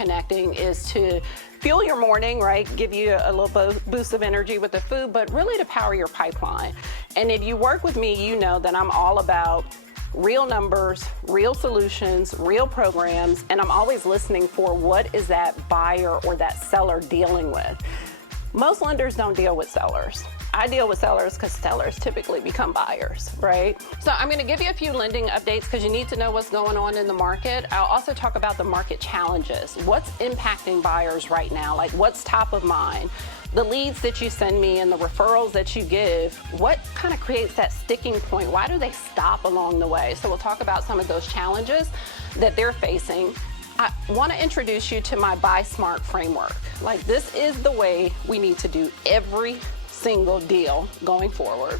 connecting is to fuel your morning, right? Give you a little boost of energy with the food, but really to power your pipeline. And if you work with me, you know that I'm all about real numbers, real solutions, real programs, and I'm always listening for what is that buyer or that seller dealing with. Most lenders don't deal with sellers. I deal with sellers because sellers typically become buyers, right? So I'm going to give you a few lending updates because you need to know what's going on in the market. I'll also talk about the market challenges. What's impacting buyers right now? Like what's top of mind? The leads that you send me and the referrals that you give, what kind of creates that sticking point? Why do they stop along the way? So we'll talk about some of those challenges that they're facing. I want to introduce you to my Buy Smart framework. Like this is the way we need to do every single deal going forward.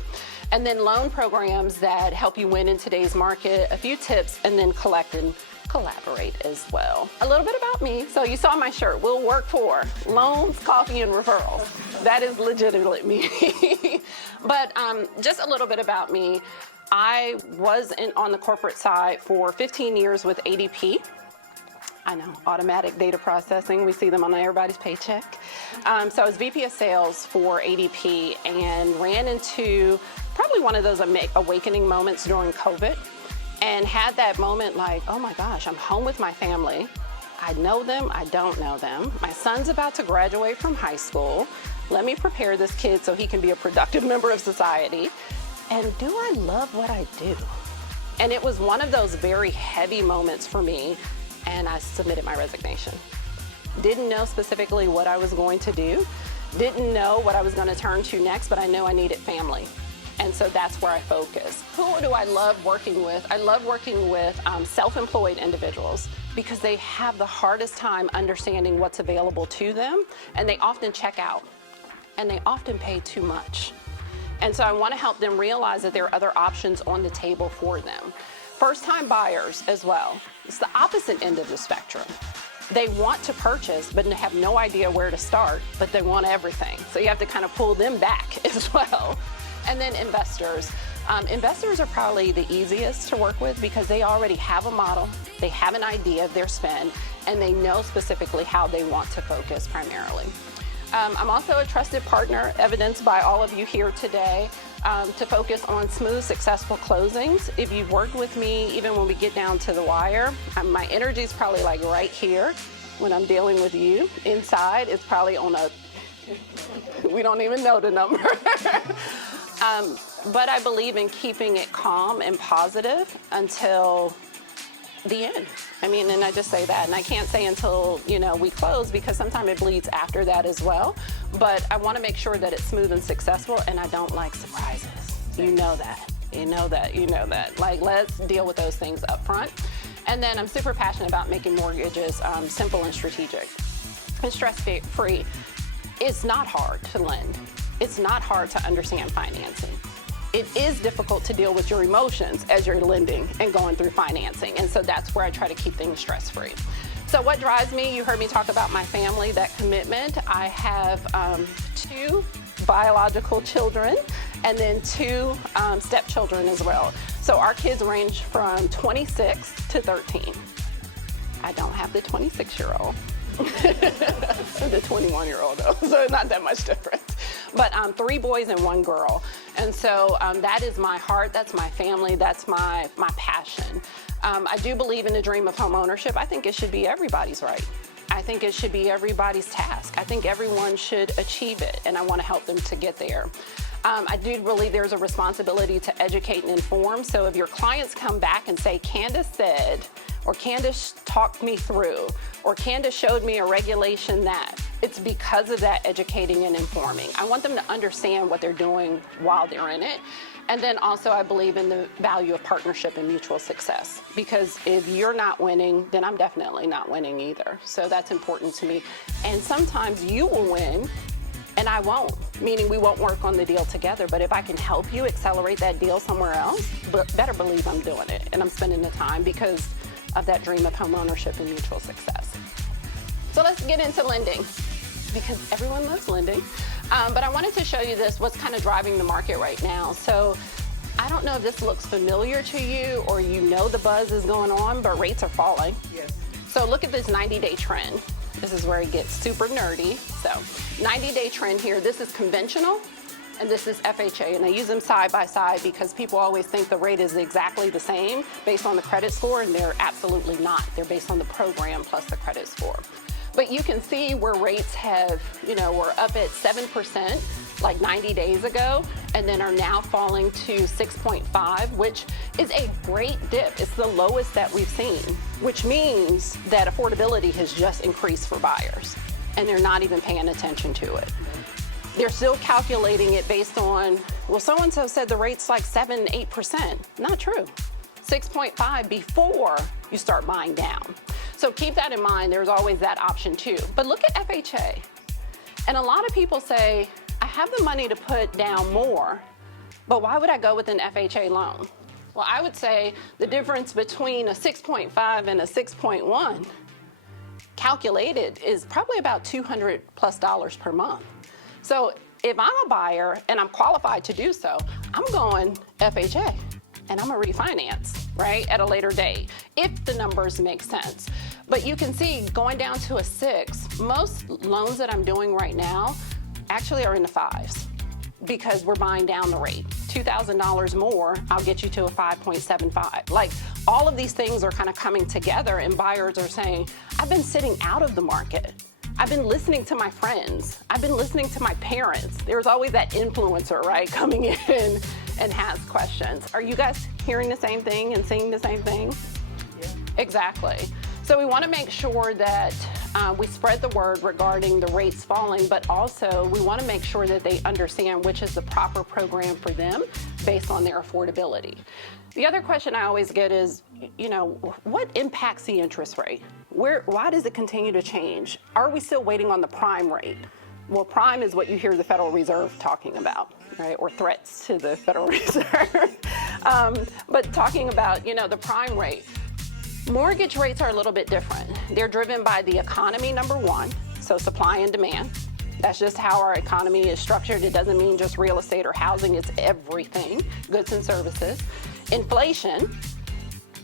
And then loan programs that help you win in today's market, a few tips, and then collect and collaborate as well. A little bit about me. So you saw my shirt, we'll work for loans, coffee, and referrals. That is legitimately me. But just a little bit about me. I was on the corporate side for 15 years with ADP. I know, automatic data processing. We see them on everybody's paycheck. So I was VP of sales for ADP and ran into probably one of those awakening moments during COVID and had that moment like, oh my gosh, I'm home with my family. I know them, I don't know them. My son's about to graduate from high school. Let me prepare this kid so he can be a productive member of society. And do I love what I do? And it was one of those very heavy moments for me. And I submitted my resignation. Didn't know specifically what I was going to do, didn't know what I was going to turn to next, but I know I needed family. And so that's where I focus. Who do I love working with? I love working with self-employed individuals because they have the hardest time understanding what's available to them, and they often check out, and they often pay too much. And so I want to help them realize that there are other options on the table for them. First-time buyers as well. It's the opposite end of the spectrum. They want to purchase, but have no idea where to start, but they want everything. So you have to kind of pull them back as well. And then investors. Investors are probably the easiest to work with because they already have a model, they have an idea of their spend, and they know specifically how they want to focus primarily. I'm also a trusted partner, evidenced by all of you here today, to focus on smooth, successful closings. If you've worked with me, even when we get down to the wire, my energy is probably like right here when I'm dealing with you. Inside, it's probably on a, we don't even know the number. But I believe in keeping it calm and positive until the end. I mean, and I just say that, and I can't say until, we close because sometimes it bleeds after that as well. But I want to make sure that it's smooth and successful, and I don't like surprises. You know that. You know that. Like, let's deal with those things up front. And then I'm super passionate about making mortgages simple and strategic and stress-free. It's not hard to lend. It's not hard to understand financing. It is difficult to deal with your emotions as you're lending and going through financing. And so that's where I try to keep things stress-free. So what drives me? You heard me talk about my family, that commitment. I have 2 biological children and then 2 stepchildren as well. So our kids range from 26 to 13. I don't have the 26-year-old. The 21-year-old though, so not that much difference. But 3 boys and 1 girl. And so that is my heart, that's my family, that's my passion. I do believe in the dream of home ownership. I think it should be everybody's right. I think it should be everybody's task. I think everyone should achieve it, and I want to help them to get there. I do believe there's a responsibility to educate and inform. So if your clients come back and say, Candice said, or Candice talked me through, or Candice showed me a regulation that, it's because of that educating and informing. I want them to understand what they're doing while they're in it. And then also I believe in the value of partnership and mutual success, because if you're not winning, then I'm definitely not winning either. So that's important to me. And sometimes you will win and I won't, meaning we won't work on the deal together. But if I can help you accelerate that deal somewhere else, better believe I'm doing it and I'm spending the time because of that dream of home ownership and mutual success. So let's get into lending, because everyone loves lending. But I wanted to show you what's kind of driving the market right now. So I don't know if this looks familiar to you or the buzz is going on, but rates are falling. Yes. So look at this 90-day trend. This is where it gets super nerdy. So 90-day trend here, this is conventional, and this is FHA, and I use them side by side because people always think the rate is exactly the same based on the credit score, and they're absolutely not. They're based on the program plus the credit score. But you can see where rates have, were up at 7% like 90 days ago, and then are now falling to 6.5, which is a great dip. It's the lowest that we've seen, which means that affordability has just increased for buyers, and they're not even paying attention to it. They're still calculating it based on, well, so-and-so said the rate's like 7, 8%. Not true. 6.5 before you start buying down. So keep that in mind. There's always that option too. But look at FHA. And a lot of people say, I have the money to put down more, but why would I go with an FHA loan? Well, I would say the difference between a 6.5 and a 6.1 calculated is probably about $200+ per month. So if I'm a buyer and I'm qualified to do so, I'm going FHA and I'm gonna refinance, right, at a later date, if the numbers make sense. But you can see going down to a 6, most loans that I'm doing right now actually are in the 5s because we're buying down the rate. $2,000 more, I'll get you to a 5.75. Like, all of these things are kind of coming together, and buyers are saying, I've been sitting out of the market. I've been listening to my friends. I've been listening to my parents. There's always that influencer, right, coming in and has questions. Are you guys hearing the same thing and seeing the same thing? Yeah. Exactly. So we want to make sure that we spread the word regarding the rates falling, but also we want to make sure that they understand which is the proper program for them based on their affordability. The other question I always get is, what impacts the interest rate? Why does it continue to change? Are we still waiting on the prime rate? Well, prime is what you hear the Federal Reserve talking about, right? Or threats to the Federal Reserve. But talking about, the prime rate. Mortgage rates are a little bit different. They're driven by the economy, number one, so supply and demand. That's just how our economy is structured. It doesn't mean just real estate or housing, it's everything, goods and services. Inflation,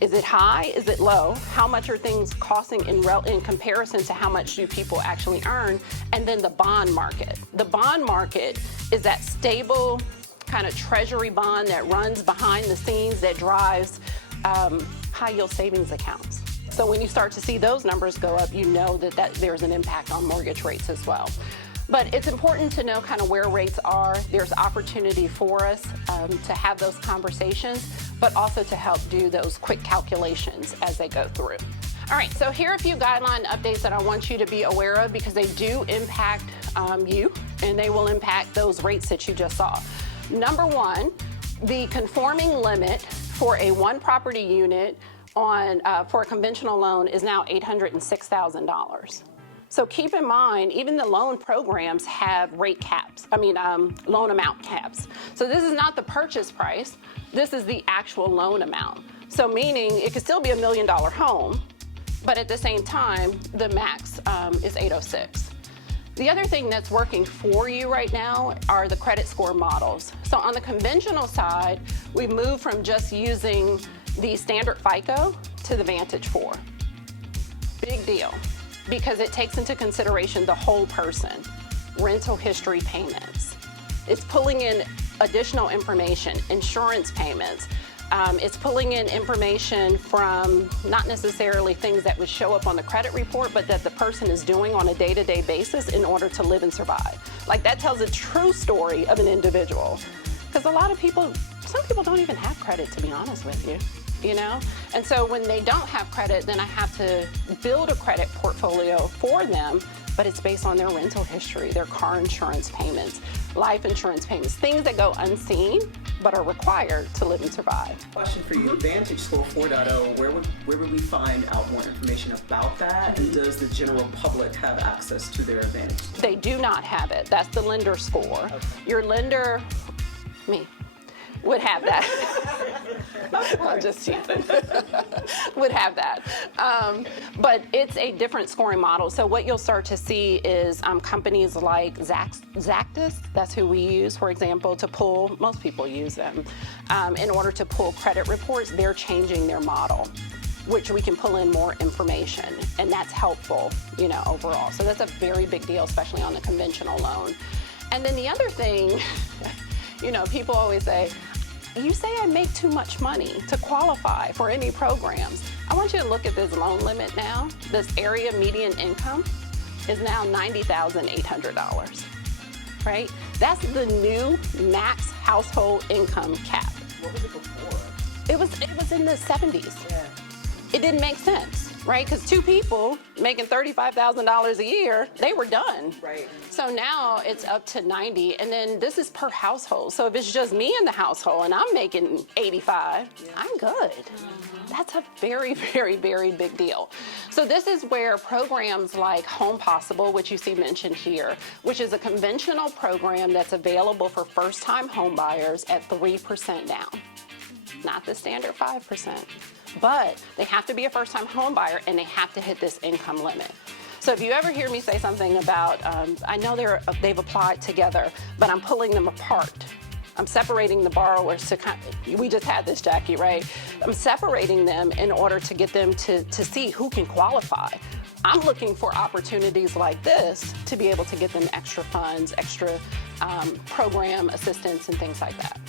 is it high, is it low? How much are things costing in comparison to how much do people actually earn? And then the bond market. The bond market is that stable kind of treasury bond that runs behind the scenes that drives high yield savings accounts. So when you start to see those numbers go up, you know that there's an impact on mortgage rates as well. But it's important to know kind of where rates are. There's opportunity for us to have those conversations, but also to help do those quick calculations as they go through. All right, so here are a few guideline updates that I want you to be aware of because they do impact you, and they will impact those rates that you just saw. Number one, the conforming limit for a one property unit for a conventional loan is now $806,000. So keep in mind, even the loan programs have rate caps, loan amount caps. So this is not the purchase price, this is the actual loan amount. So meaning it could still be $1 million home, but at the same time, the max is 806. The other thing that's working for you right now are the credit score models. So on the conventional side, we moved from just using the standard FICO to the Vantage 4. Big deal, because it takes into consideration the whole person, rental history payments. It's pulling in additional information, insurance payments. It's pulling in information from not necessarily things that would show up on the credit report, but that the person is doing on a day-to-day basis in order to live and survive. Like, that tells a true story of an individual. Because some people don't even have credit, to be honest with you. And so when they don't have credit, then I have to build a credit portfolio for them, but it's based on their rental history, their car insurance payments, life insurance payments, things that go unseen but are required to live and survive. Question for you, Vantage Score 4.0, where would we find out more information about that? And does the general public have access to their Vantage Score? They do not have it. That's the lender score. Okay. Your lender, me, would have that. I'm just teasing. Would have that. But it's a different scoring model. So what you'll start to see is companies like Zactus, that's who we use, for example, to pull, most people use them, in order to pull credit reports. They're changing their model. which we can pull in more information, and that's helpful, you know, overall. So that's a very big deal, especially on the conventional loan. And then the other thing, you know, people always say, you say I make too much money to qualify for any programs. I want you to look at this loan limit now. This area median income is now $90,800, right? That's the new max household income cap. What was it before? It was in the 70s. Yeah. It didn't make sense, right? Because two people making $35,000 a year, they were done. Right. So now it's up to 90, and then this is per household. So if it's just me in the household and I'm making 85, I'm good. That's a very, very, very big deal. So this is where programs like Home Possible, which you see mentioned here, which is a conventional program that's available for first-time home buyers at 3% down. Not the standard 5%. But they have to be a first-time home buyer and they have to hit this income limit. So if you ever hear me say something about, I know they've applied together, but I'm pulling them apart. I'm separating the borrowers to we just had this, Jackie, right? I'm separating them in order to get them to see who can qualify. I'm looking for opportunities like this to be able to get them extra funds, extra program assistance and things like that.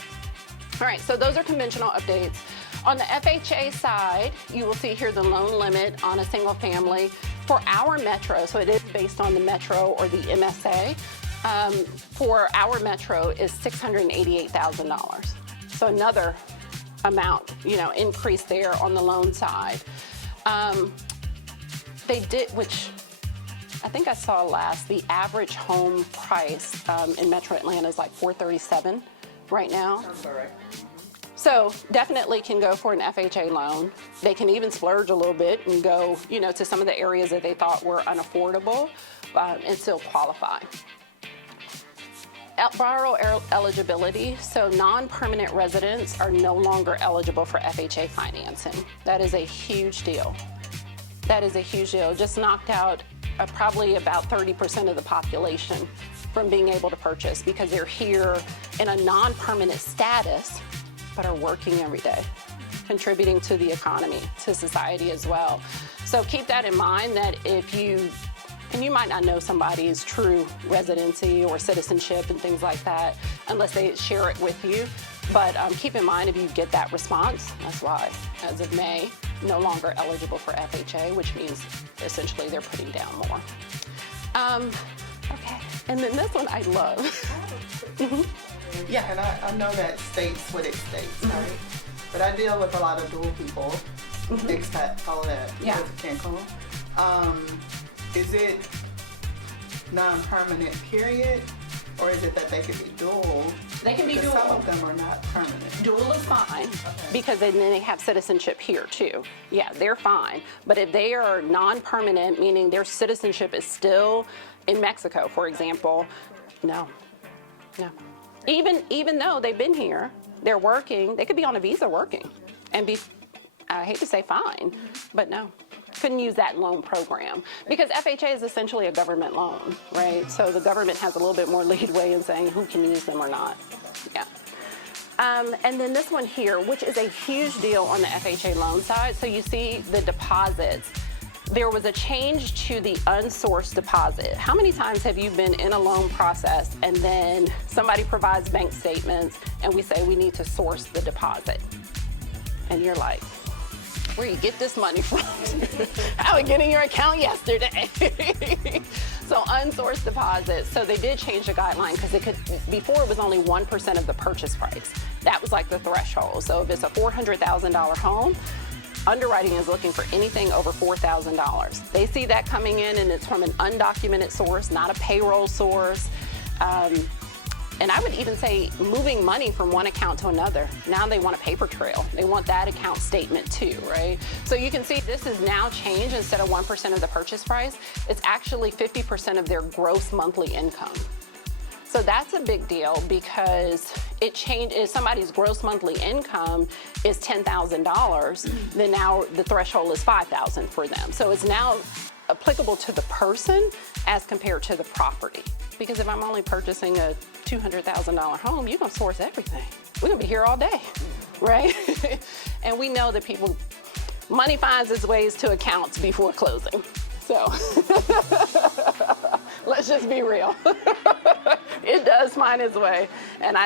All right, so those are conventional updates. On the FHA side, you will see here the loan limit on a single family for our metro, so it is based on the metro or the MSA, for our metro is $688,000. So another amount, you know, increase there on the loan side. They did, which I think I saw last, the average home price in Metro Atlanta is like $437 right now. Sounds all right. So definitely can go for an FHA loan. They can even splurge a little bit and go, you know, to some of the areas that they thought were unaffordable and still qualify. Borrow eligibility, so non-permanent residents are no longer eligible for FHA financing. That is a huge deal. That is a huge deal. Just knocked out probably about 30% of the population from being able to purchase because they're here in a non-permanent status but are working every day, contributing to the economy, to society as well. So keep that in mind that if you, and you might not know somebody's true residency or citizenship and things like that unless they share it with you, but keep in mind if you get that response, that's why, as of May, no longer eligible for FHA, which means essentially they're putting down more. Okay, and then this one I love. Yeah, and I know that states what it states, right? But I deal with a lot of dual people, expat, all of that, Yeah. Cancun. Is it non-permanent period, or is it that they could be dual? They can be Because dual. some of them are not permanent. Dual is fine because then they have citizenship here too. Yeah, they're fine. But if they are non-permanent, meaning their citizenship is still in Mexico, for example, no. Even though they've been here, they're working, they could be on a visa working and be, I hate to say fine, but no. Couldn't use that loan program because FHA is essentially a government loan, right? So the government has a little bit more leadway in saying who can use them or not. Yeah. And then this one here, which is a huge deal on the FHA loan side. So you see the deposits. There was a change to the unsourced deposit. How many times have you been in a loan process and then somebody provides bank statements and we say we need to source the deposit? And you're like, where you get this money from? I would get in your account yesterday. So unsourced deposits. So they did change the guideline because it could, before it was only 1% of the purchase price. That was like the threshold. So if it's a $400,000 home, underwriting is looking for anything over $4,000. They see that coming in and it's from an undocumented source, not a payroll source. And I would even say moving money from one account to another. Now they want a paper trail. They want that account statement too, right? So you can see this is now changed. Instead of 1% of the purchase price, it's actually 50% of their gross monthly income. So that's a big deal because it changed. If somebody's gross monthly income is $10,000, then now the threshold is $5,000 for them. So it's now applicable to the person as compared to the property. Because if I'm only purchasing a $200,000 home, you're gonna source everything. We're gonna be here all day, right? And we know that people money finds its ways to accounts before closing. So let's just be real. It does find its way. And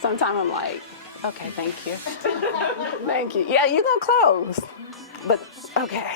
sometimes I'm like, okay, thank you. Thank you. Yeah, you're gonna close, but okay.